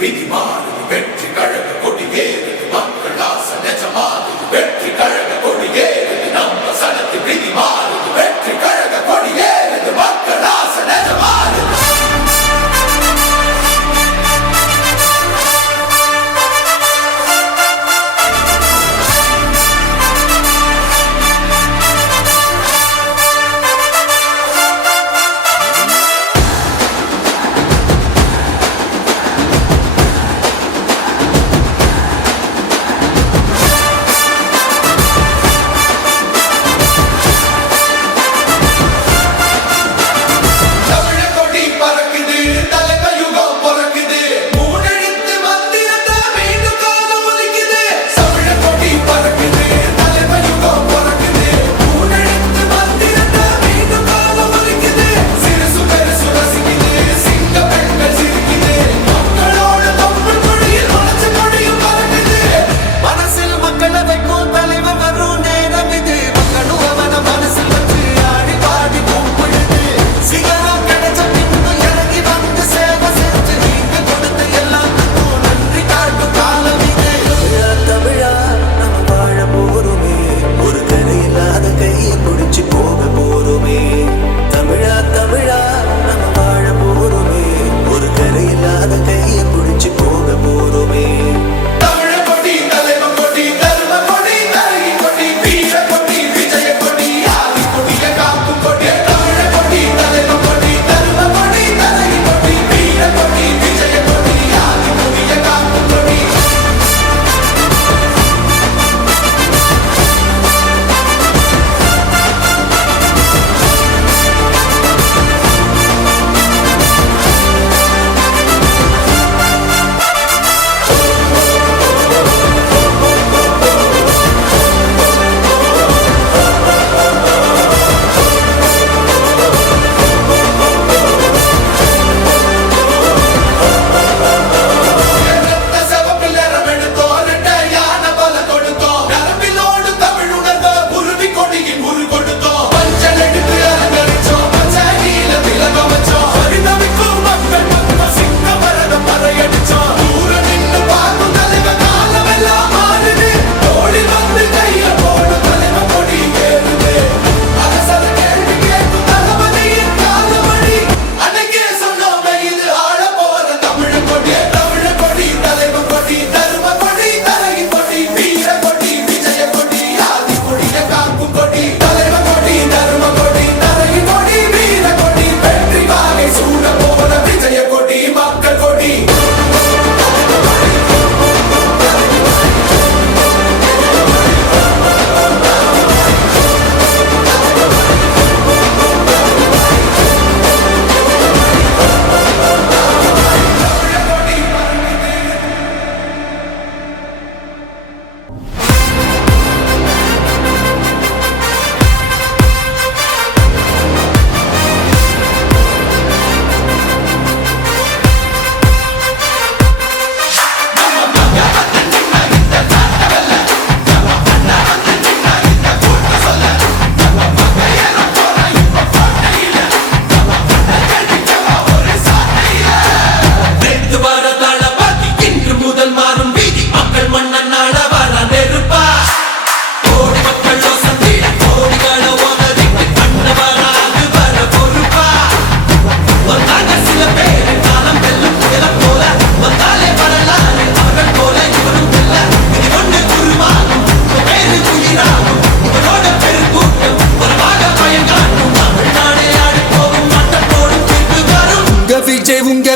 விதி மாறுது வெற்றி கழக கொடியேறுது மக்கள் ஆசை நிஜமாகுது வெற்றி கழக கொடியேறுது நம்ம சனத்து விதி மாறுது வெற்றி கழக கொடியேறுது மக்கள் ஆசை நிஜமாகுது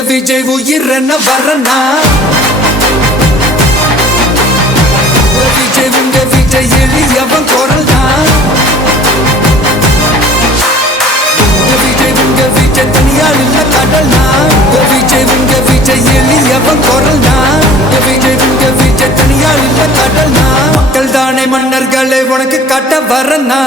விஜய் உயிரென்ன வரனா விஜய் எளியவன் குரல் தான் விஜய் தனியால் இல்ல கடல் தான் விஜய் எளியவன் குரல் தான் விஜய் தனியால் இல்ல கடல் தான் மக்கள் தானே மன்னர்களை உனக்கு காட்ட வரனா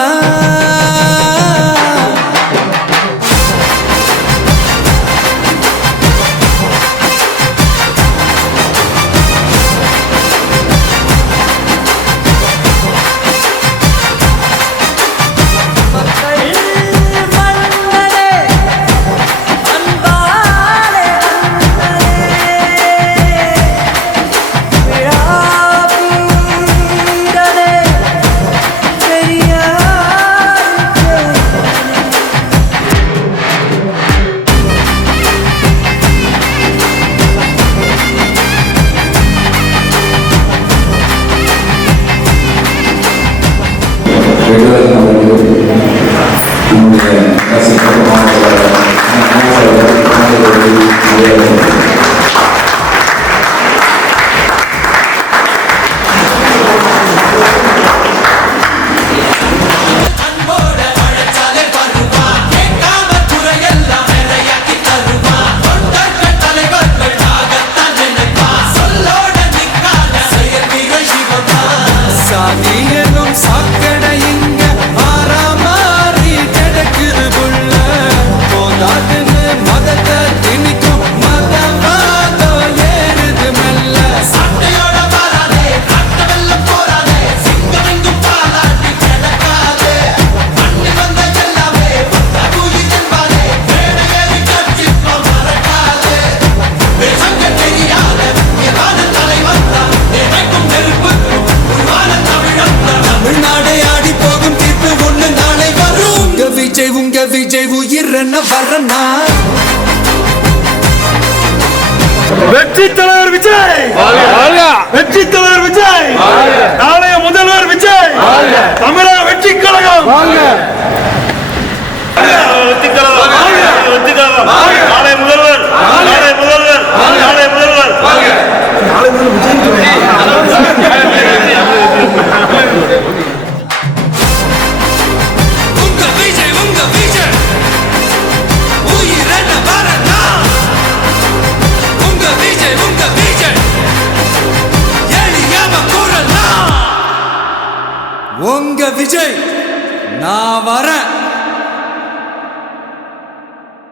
வெற்றி தலைவர் விஜய், வெற்றி தலைவர் விஜய், நாளைய முதல்வர் விஜய், தமிழக வெற்றி கழகம், வெற்றி கழகம், வெற்றி கழகம், நாளை முதல்வர், நாளை முதல்வர், நாளை முதல்வர், நாளை உங்க விஜய் உங்க விஜய் உயிரென வரனா உங்க விஜய் எளியவ குரல்னா உங்க விஜய் நான் வரேன்